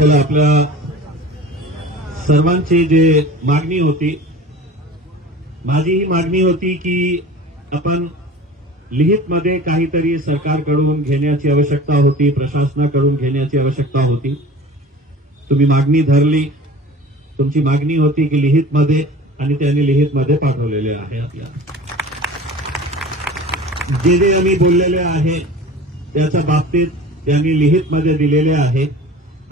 चला, आपल्या सर्वांची जी मागणी होती, माझी ही मागणी होती की आपण लिहितमध्ये काहीतरी सरकारकडून घेण्याची आवश्यकता होती, प्रशासनाकडून घेण्याची आवश्यकता होती. तुम्ही मागणी धरली. तुमची मागणी होती की लिहितमध्ये, आणि त्यांनी लिहितमध्ये पाठवलेले आहे. आपल्या जे जे आम्ही बोललेले आहे त्याच्या बाबतीत त्यांनी लिहितमध्ये दिलेले आहे.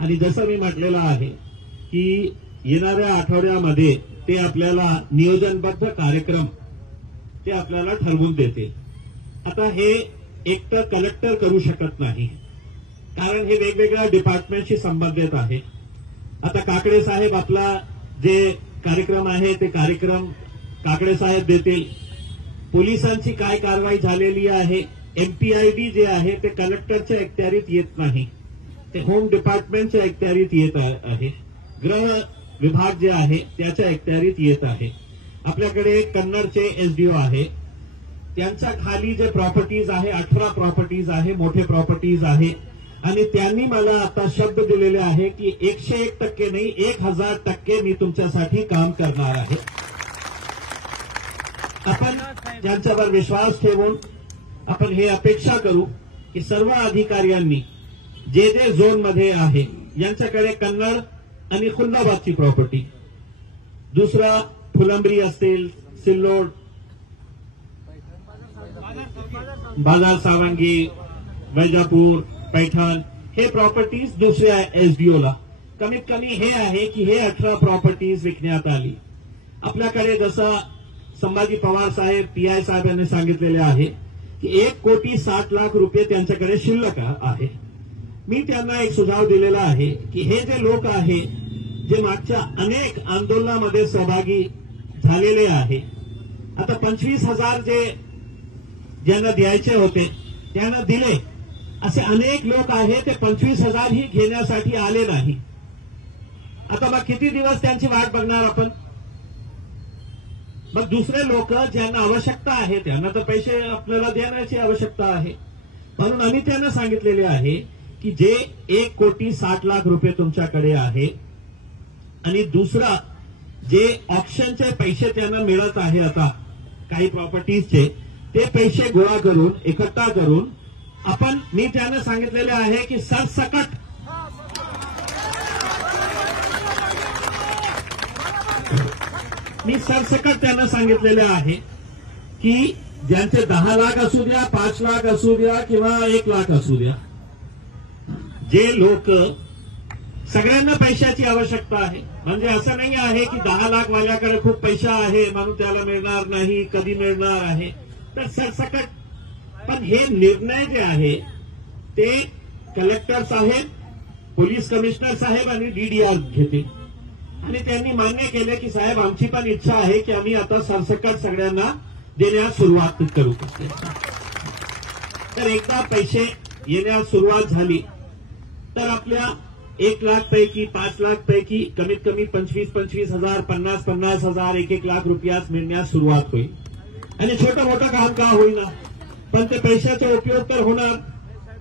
आणि जसं मी म्हटलेलं आहे की येणाऱ्या आठवड्यामध्ये ते आपल्याला नियोजनबद्ध कार्यक्रम ते आपल्याला ठरवून देते. आता हे एकतर कलेक्टर करू शकत नाही, कारण हे वेगवेगळ्या डिपार्टमेंटशी संबंधित आहे. आता काकडे साहेब आपला जे कार्यक्रम आहे ते कार्यक्रम काकडे साहेब देतील. पोलिसांची काय कारवाई झालेली आहे, एमपीआयडी जे आहे ते कलेक्टरच्या अखत्यारीत येत नाही, ते होम डिपार्टमेंटच्या अखत्यारीत येत आहे. गृह विभाग जे आहे त्याच्या अखत्यारीत येत आहे. आपल्याकडे कन्नडचे एसडीओ आहे, त्यांच्या खाली जे प्रॉपर्टीज आहे 18 प्रॉपर्टीज आहे, मोठे प्रॉपर्टीज आहे. आणि त्यांनी मला आता शब्द दिलेले आहे की 101% नाही 1000% मी तुमच्यासाठी काम करणार आहे. आपण त्यांच्यावर विश्वास ठेवून आपण हे अपेक्षा करू की सर्व अधिकाऱ्यांनी जे जे झोनमध्ये आहे यांच्याकडे कन्नड आणि खुलदाबादची प्रॉपर्टी, दुसरा फुलंब्री असतील, सिल्लोड, बाजार सावंगी, वैजापूर, पैठण, हे प्रॉपर्टीज दुसऱ्या एसडीओला. कमीत कमी हे आहे की हे 18 प्रॉपर्टीज विकण्यात आली. आपल्याकडे जसं संभाजी पवार साहेब पीआय साहेब यांनी सांगितलेले आहे की 1,60,00,000 रुपये त्यांच्याकडे शिल्लक आहे. मी त्यांना एक सुझाव दिलेला आहे की हे जे लोक आहे जे मागच्या अनेक आंदोलनामध्ये सहभागी झालेले आहे, आता 25,000 जे ज्यांना द्यायचे होते त्यांना दिले, असे अनेक लोक आहेत ते 25,000 ही घेण्यासाठी आले नाही. आता मग किती दिवस त्यांची वाट बघणार आपण? मग दुसरे लोक ज्यांना आवश्यकता आहे त्यांना तर पैसे आपल्याला देण्याची आवश्यकता आहे. म्हणून आम्ही त्यांना सांगितलेले आहे की जे 1,60,00,000 रुपये तुमच्याकडे आहे आणि दुसरा जे ऑक्शनचे पैसे त्यांना मिळत आहे आता काही प्रॉपर्टीजचे, ते पैसे गोळा करून एकट्ठा करून आपण, मी त्यांना सांगितलेले आहे की सरसकट त्यांना सांगितलेले आहे की ज्यांचे 10 लाख असू द्या, 5 लाख असू द्या किंवा 1 लाख असू द्या, जे लोक, सगळ्यांना पैशाची आवश्यकता आहे. म्हणजे असं नाही आहे की 10 लाख वाल्याकडे खूप पैसा आहे म्हणून त्याला मिळणार नाही, कधी मिळणार आहे. तर सरसकट. पण हे निर्णय जे आहे ते कलेक्टर साहेब, पोलीस कमिशनर साहेब आणि डीडीआर घेतील. आणि त्यांनी मान्य केले की साहेब आमची पण इच्छा आहे की आम्ही आता सरसकट सगळ्यांना देण्यास सुरुवात करू. तर एकदा पैसे येण्यास सुरुवात झाली तर आपल्या 1 लाख पैकी 5 लाख पैकी कमीत कमी 25,000, 50,000, 1 लाख रुपयास मिळण्यास सुरुवात होईल. आणि छोटं मोठं काम का होईना, पण ते पैशाचा उपयोग तर होणार.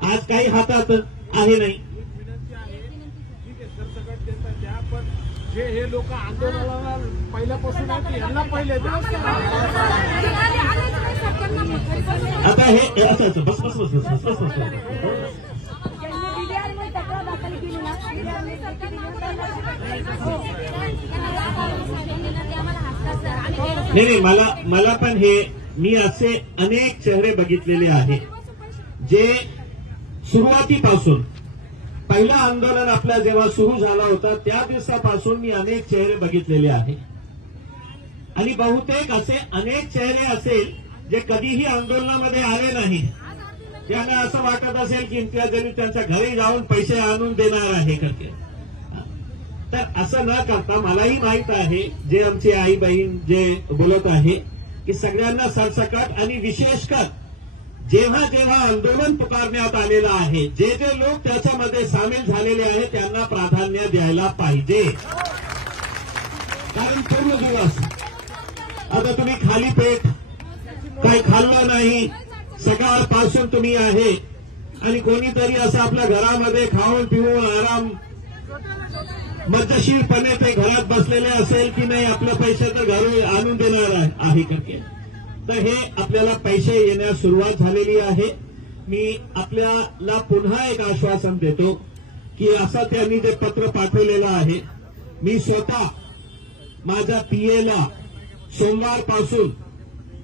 आज काही हातात आहे नाही. जे हे लोक आंदोलनाला पहिल्यापासून यांना पहिले आता हे असं बस बस बस बस बस बस नाही, मला पण हे, मी असे अनेक चेहरे बघितलेले आहे जे सुरुवातीपासून, पहिलं आंदोलन आपला जेव्हा सुरू झाला होता त्या दिवसापासून मी अनेक चेहरे बघितलेले आहे. आणि बहुतेक असे अनेक चेहरे असेल जे कधीही आंदोलनामध्ये आले नाही. त्यांना असं वाटत असेल की इम्तियाज त्यांच्या घरी जाऊन पैसे आणून देणार आहे करते. तर असं न करता, मलाही माहित आहे जे आमचे आई बहीण जे बोलत आहे की सगळ्यांना सरसकट, आणि विशेषकर जेव्हा जेव्हा आंदोलन पुकारण्यात आलेलं आहे, जे जे लोक त्याच्यामध्ये सामील झालेले आहेत त्यांना प्राधान्य द्यायला पाहिजे. कारण पूर्ण दिवस आता तुम्ही खाली पेट काही खाल्लं नाही, सकाळपासून तुम्ही आहे, आणि कोणीतरी असं आपल्या घरामध्ये खाऊन पिऊन आराम मर्जीशीरपणे ते घरात बसलेले असेल की नाही आपले पैसे तर घरी आणून देणार आहे करके, तर हे आपल्याला पैसे येण्यास सुरुवात झालेली आहे. मी आपल्याला पुन्हा एक आश्वासन देतो की असं त्यांनी जे पत्र पाठवलेलं आहे, मी स्वतः माझ्या पीएला सोमवारपासून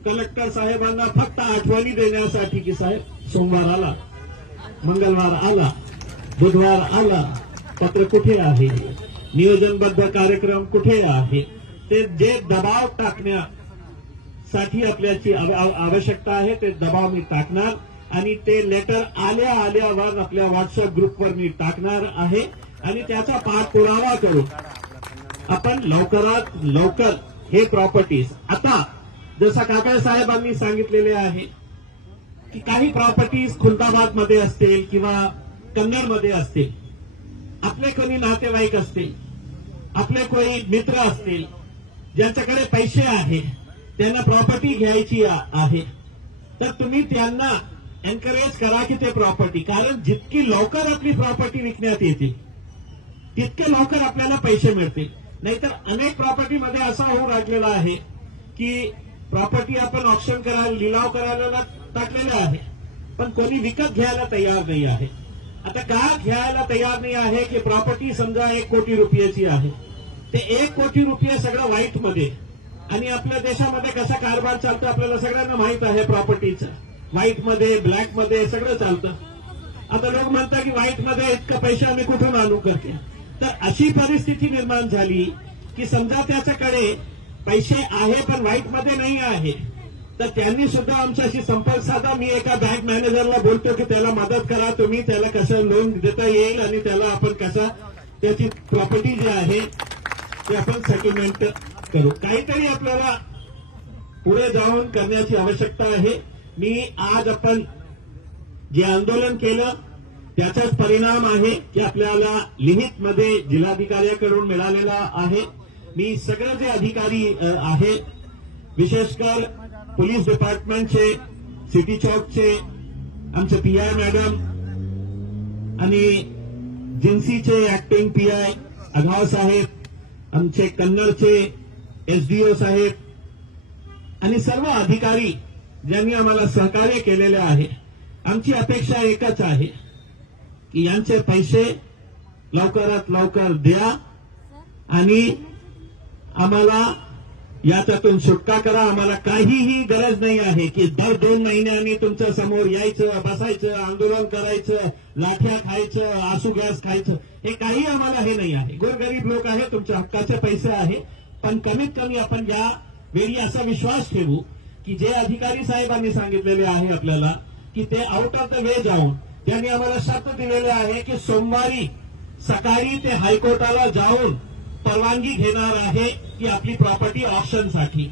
कलेक्टर साहेबांना फक्त आठवणी देण्यासाठी की साहेब सोमवार आला, मंगळवार आला, बुधवार आला, पत्र कुठे आहे, नियोजनबद्ध कार्यक्रम कुठे आहे, ते जे दबाव टाकण्यासाठी आपल्याची आवश्यकता आहे ते दबाव मी टाकणार आणि ते लेटर आल्यावर आपल्या व्हॉट्सअप ग्रुपवर मी टाकणार आहे आणि त्याचा पाठपुरावा करू. आपण लवकरात लवकर हे प्रॉपर्टीज, आता जसं काका साहेबांनी सांगितलेले आहे की काही प्रॉपर्टीज खुलताबादमध्ये असतील किंवा कन्नडमध्ये असतील, आपले कोणी नातेवाईक असतील, आपले कोणी मित्र असतील ज्यांच्याकडे पैसे आहे, त्यांना प्रॉपर्टी घ्यायची आहे, तर तुम्ही त्यांना एनकरेज करा की ते प्रॉपर्टी, कारण जितकी लवकर आपली प्रॉपर्टी विकण्यात येते तितके लवकर आपल्याला पैसे मिळतील. नाहीतर अनेक प्रॉपर्टीमध्ये असा होऊ लागलेला आहे की प्रॉपर्टी आपण ऑप्शन करायला, लिलाव करायला टाकलेला आहे, पण कोणी विकत घ्यायला तयार नाही आहे. आता का घ्यायला तयार नाही आहे की प्रॉपर्टी समजा 1 कोटी रुपयाची आहे, ते 1 कोटी रुपये सगळं व्हाईटमध्ये, आणि आपल्या देशामध्ये कसा कारभार चालतो आपल्याला सगळ्यांना माहित आहे. प्रॉपर्टीचं व्हाईटमध्ये, ब्लॅकमध्ये सगळं चालतं. आता लोक म्हणतात की व्हाईटमध्ये इतकं पैसे आम्ही कुठून आणू करते, तर अशी परिस्थिती निर्माण झाली की समजा त्याच्याकडे पैसे आहे पण व्हाईटमध्ये नाही आहे, तर त्यांनी सुद्धा आमच्याशी संपर्क साधा. मी एका बँक मॅनेजरला बोलतो की त्याला मदत करा तुम्ही, त्याला कसं लोन देता येईल आणि त्याला आपण कसं त्याची प्रॉपर्टी जी आहे ते आपण सेटलमेंट करू. काहीतरी आपल्याला पुढे जाऊन करण्याची आवश्यकता आहे. मी आज आपण जे आंदोलन केलं त्याचाच परिणाम आहे की आपल्याला लिहितमध्ये जिल्हाधिकाऱ्याकडून मिळालेला आहे. मी सगळे जे अधिकारी आहे, विशेषकर पोलीस डिपार्टमेंटचे, सिटी चौकचे आमचे पीआय मॅडम आणि जिन्सीचे ऍक्टिंग पीआय अगाव साहेब, आमचे कन्नडचे एसडीओ साहेब आणि सर्व अधिकारी ज्यांनी आम्हाला सहकार्य केलेले आहे, आमची अपेक्षा एकच आहे की यांचे पैसे लवकरात लवकर द्या आणि आम्हाला याच्यातून सुटका करा. आम्हाला काहीही गरज नाही आहे की दर 2 महिन्यांनी तुमच्या समोर यायचं, बसायचं, आंदोलन करायचं, लाठ्या खायचं, आसू गॅस खायचं, हे काही आम्हाला हे नाही आहे. गोरगरीब लोक आहे, तुमच्या हक्काचे पैसे आहे, पण कमीत कमी आपण या वेळी असा विश्वास ठेवू की जे अधिकारी साहेबांनी सांगितलेले आहे आपल्याला की ते आउट ऑफ द वे जाऊन त्यांनी आम्हाला शर्त दिलेले आहे की सोमवारी सकाळी ते हायकोर्टाला जाऊन परवानगी घेणार आहे की आपली प्रॉपर्टी ऑप्शनसाठी.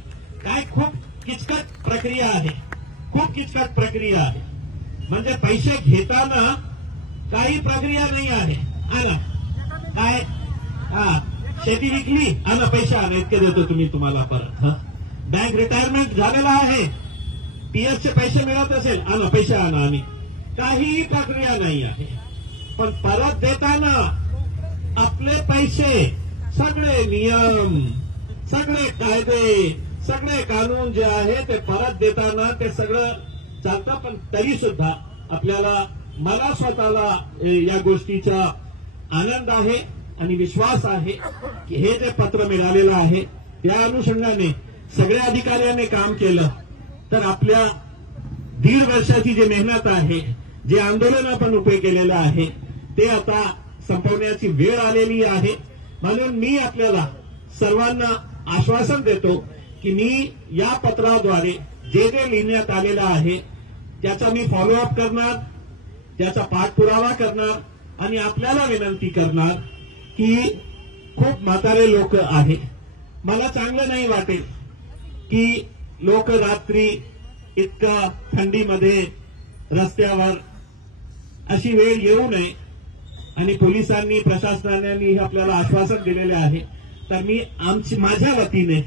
काय खूप किचकट प्रक्रिया आहे, खूप किचकट प्रक्रिया आहे. म्हणजे पैसे घेताना काही प्रक्रिया नाही आहे. आना काय शेती विकली, आना पैसे आणा, इतके देतो तुम्हाला परत. बँक रिटायरमेंट झालेला आहे, पीएफचे पैसे मिळत असेल, आना पैसे आणा, आम्ही काही प्रक्रिया नाही आहे. पण परत देताना आपले पैसे, सगळे नियम, सगळे कायदे, सगळे कानून जे आहे ते परत देताना ते सगळं चालतं. पण तरी सुद्धा आपल्याला, मला स्वतःला या गोष्टीचा आनंद आहे आणि विश्वास आहे की हे जे पत्र मिळालेलं आहे त्या अनुषंगाने सगळ्या अधिकाऱ्यांनी काम केलं तर आपल्या 1.5 वर्षाची जी मेहनत आहे, जे आंदोलन आपण उभे केलेलं आहे ते आता संपवण्याची वेळ आलेली आहे. म्हणून मी आपल्याला सर्वांना आश्वासन देतो की मी या पत्राद्वारे जे जे लिहिण्यात आलेलं आहे त्याचा मी फॉलोअप करणार, त्याचा पाठपुरावा करणार आणि आपल्याला विनंती करणार की खूप म्हातारे लोक आहेत. मला चांगलं नाही वाटेल की लोक रात्री इतका थंडीमध्ये रस्त्यावर अशी वेळ येऊ नये आणि पोलिसांनी, प्रशासनाने आपल्याला आश्वासन दिलेले आहे. तर मी माझ्या वतीने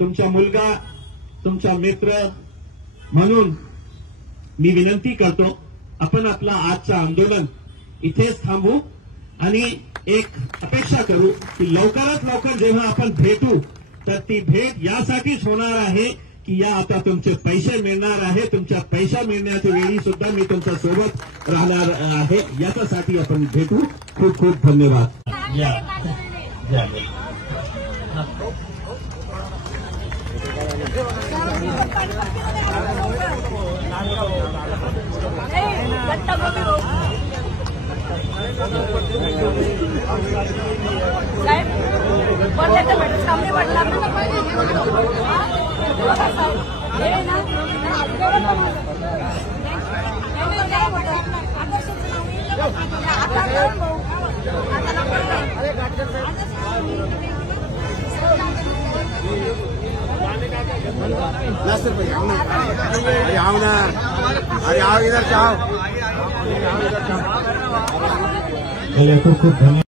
तुमचा मुलगा, तुमचा मित्र म्हणून मी विनंती करतो, आपण आपला आजचं आंदोलन इथेच थांबू आणि एक अपेक्षा करू की लवकरात लवकर जेव्हा आपण भेटू तर ती भेट यासाठीच होणार आहे की या आता तुमचे पैसे मिळणार आहे, तुमच्या पैसा मिळण्याच्या वेळी सुद्धा मी तुमच्या सोबत राहणार आहे, याच्यासाठी आपण भेटू. खूप खूप धन्यवाद. नासिर भाई आओ ना, अरे आओ इधर जाओ. खूप खूप धन्यवाद.